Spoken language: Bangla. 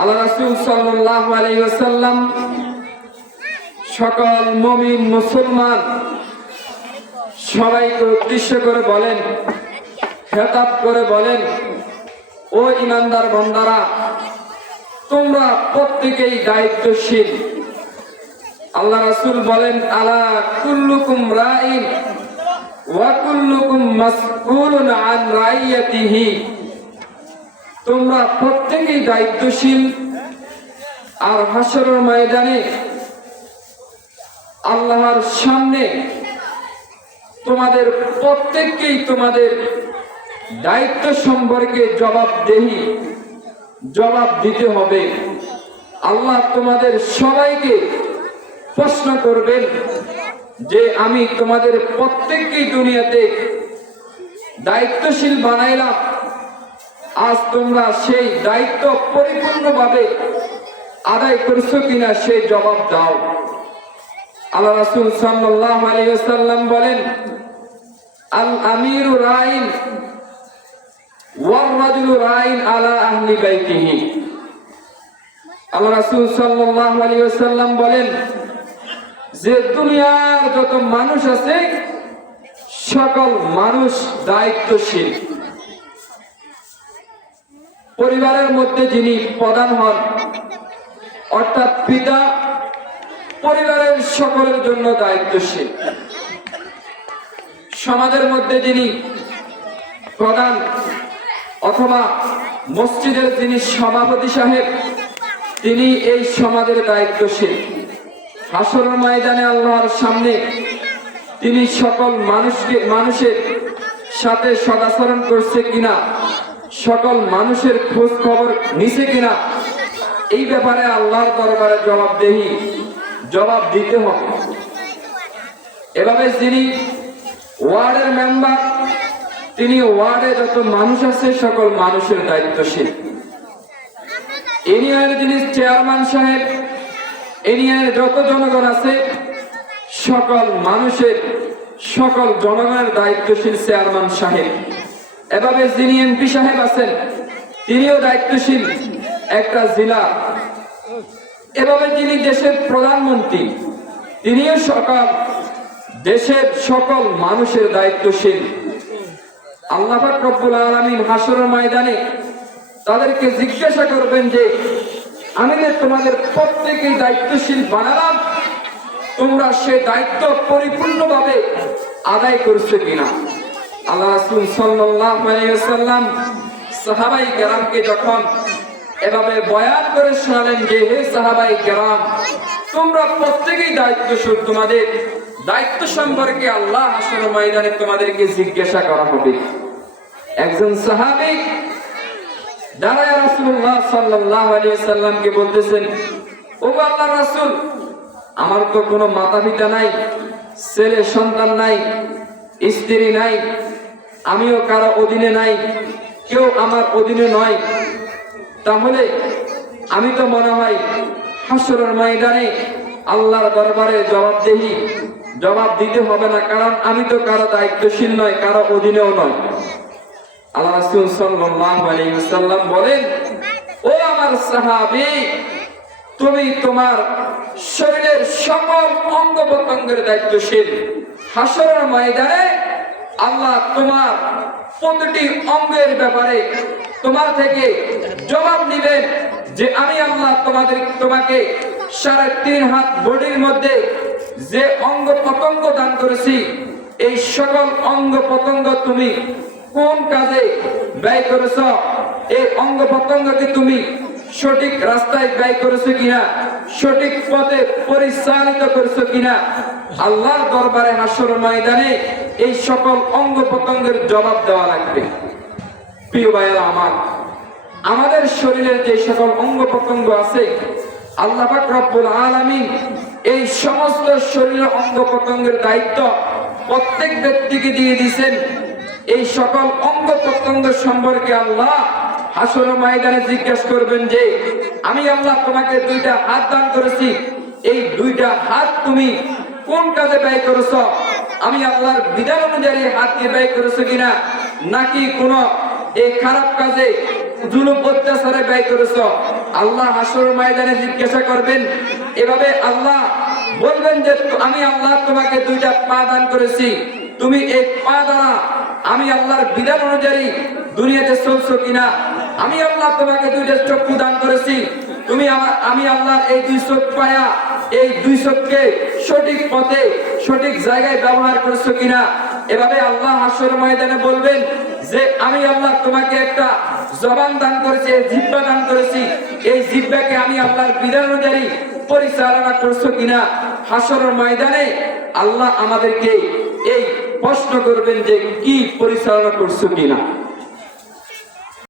আল্লাহ রাসূল সাল্লাল্লাহু আলাইহি ওয়াসাল্লাম সকল মুমিন মুসলমান সবাইকে উদ্দেশ্য করে বলেন, খেতাব করে বলেন, ও ঈমানদার বান্দারা, তোমরা প্রত্যেকেই দায়িত্বশীল। আল্লাহ রাসূল বলেন, আলা কুল্লুকুম রাইন ওয়া কুল্লুকুম মাসউলুন আন রাইয়াতিহি। তোমরা প্রত্যেকেই দায়িত্বশীল, আর হাসরের ময়দানে আল্লাহর সামনে তোমাদের প্রত্যেককেই তোমাদের দায়িত্ব সম্পর্কে জবাব দিতে হবে। আল্লাহ তোমাদের সবাইকে প্রশ্ন করবেন যে আমি তোমাদের প্রত্যেককেই দুনিয়াতে দায়িত্বশীল বানাইলাম, আজ তোমরা সেই দায়িত্ব পরিপূর্ণভাবে আদায় করছো কিনা সেই জবাব দাও। আল্লাহ রাসূল সাল্লাল্লাহু আলাইহি ওয়াসাল্লাম বলেন, আল আমিরু রাইন ওয়ার রাজুলু রাইন আলা আহলি বাইতিহি। আল্লাহ রাসূল সাল্লাল্লাহু আলাইহি ওয়াসাল্লাম বলেন যে দুনিয়ার যত মানুষ আছে সকল মানুষ দায়িত্বশীল। পরিবারের মধ্যে যিনি প্রধান হন অর্থাৎ পিতা পরিবারের সকলের জন্য দায়িত্বশীল। সমাজের মধ্যে যিনি প্রধান অথবা মসজিদের যিনি সভাপতি সাহেব তিনি এই সমাজের দায়িত্বশীল। হাসরের ময়দানে আল্লাহর সামনে তিনি সকল মানুষের সাথে সদাচরণ করছে কিনা, সকল মানুষের খোঁজ খবর নিছে কিনা, এই ব্যাপারে আল্লাহর দরবারে জবাব দিতে হবে। এভাবে যিনি ওয়ার্ডের মেম্বার তিনি ওয়ার্ডে যত মানুষ আছে সকল মানুষের দায়িত্বশীল। ইউনিয়নের যিনি চেয়ারম্যান সাহেব ইউনিয়নের যত জনগণ আছে সকল জনগণের দায়িত্বশীল চেয়ারম্যান সাহেব। এভাবে যিনি এমপি সাহেব আছেন তিনিও দায়িত্বশীল একটা জেলা। এভাবে যিনি দেশের প্রধানমন্ত্রী তিনিও দেশের সকল মানুষের দায়িত্বশীল। আল্লাহ পাক রব্বুল আলামিন হাসরের ময়দানে তাদেরকে জিজ্ঞাসা করবেন যে আমি যে তোমাদের প্রত্যেকেই দায়িত্বশীল বানালাম, তোমরা সেই দায়িত্ব পরিপূর্ণভাবে আদায় করছো কিনা। আল্লাহ রাসূল সাল্লাল্লাহু আলাইহি ওয়াসাল্লাম সাহাবাই কেরামকে যখন এভাবে বয়ান করে শোনালেন যে হে সাহাবাই কেরাম, তোমরা প্রত্যেকেই দায়িত্বশীল, তোমাদের দায়িত্ব সম্পর্কে আল্লাহ হাসরের ময়দানে তোমাদেরকে জিজ্ঞাসা করা হবে। একজন সাহাবী দাঁড়ায় রাসূলুল্লাহ সাল্লাল্লাহু আলাইহি ওয়াসাল্লামকে বলতেছেন, ও আল্লাহর রাসূল, আমার তো কোনো মাতা পিতা নাই, ছেলে সন্তান নাই, স্ত্রী নাই, আমিও কারো অধীনে নাই, কেউ আমার অধীনে নয়, তাহলে আমি তো মনে হয় হাসরের ময়দানে আল্লাহর দরবারে জবাব দিতে হবে না, কারণ আমি তো কারো দায়িত্বশীল নয়, কারো অধীনেও নয়। আল্লাহ রাসূল সাল্লাল্লাহু আলাইহি ওয়াসাল্লাম বলেন, ও আমার সাহাবী, তুমি তোমার শরীরের সকল অঙ্গ প্রত্যঙ্গের দায়িত্বশীল। হাসরের ময়দানে আল্লাহ তোমার প্রতিটি অঙ্গের ব্যাপারে তোমার থেকে জবাব নেবেন যে আমি আল্লাহ তোমাকে 3.5 হাত বডির মধ্যে যে অঙ্গ প্রত্যঙ্গ দান করেছি, এই সকল অঙ্গ প্রত্যঙ্গ তুমি কোন কাজে ব্যয় করেছ, এই অঙ্গ প্রত্যঙ্গকে তুমি সঠিক রাস্তায় ব্যয় করেছো কিনা, সঠিক পথে পরিচালিত করেছো কিনা, আল্লাহর দরবারে হাসরের ময়দানে এই সকল অঙ্গ প্রত্যঙ্গের জবাব দেওয়া লাগবে। প্রিয় ভাইয়েরা আমার, আমাদের শরীরের যে সকল অঙ্গ প্রত্যঙ্গ আছে আল্লাহ পাক রব্বুল আলামিন এই সমস্ত শরীরের অঙ্গ প্রত্যঙ্গের দায়িত্ব প্রত্যেক ব্যক্তিকে দিয়ে দিয়েছেন। এই সকল অঙ্গ প্রত্যঙ্গ সম্পর্কে আল্লাহ হাসরের ময়দানে জিজ্ঞাসা করবেন যে আমি আল্লাহ তোমাকে 2টা হাত দান করেছি, এই 2টা হাত তুমি কোন কাজে ব্যয় করেছো, আমি আল্লাহর বিধান অনুযায়ী হাতকে ব্যয় করেছো কিনা, নাকি কোন এই খারাপ কাজে জুলুম অত্যাচারে ব্যয় করেছো, আল্লাহ হাসরের ময়দানে জিজ্ঞাসা করবেন। এভাবে আল্লাহ বলবেন যে আমি আল্লাহ তোমাকে দুইটা পা দান করেছি, তুমি এই পা দ্বারা আমি আল্লাহর বিধান অনুযায়ী দুনিয়াতে চলছো কিনা। আমি আল্লাহ তোমাকে দুইটা চক্ষু দান করেছি, তুমি আমি আল্লাহর এই দুই চোখ পায়া এই দুই চোখকে সঠিক পথে সঠিক জায়গায় ব্যবহার করছো কিনা। এভাবে আল্লাহ হাসরের ময়দানে বলবেন যে আমি আল্লাহ তোমাকে একটা জবান দান করেছি, জিহ্বা দান করেছি, এই জিহ্বাকে আমি আল্লাহর বিধান অনুযায়ী পরিচালনা করছো কিনা। হাসরের ময়দানে আল্লাহ আমাদেরকে এই প্রশ্ন করবেন যে কি পরিচালনা করছো কিনা।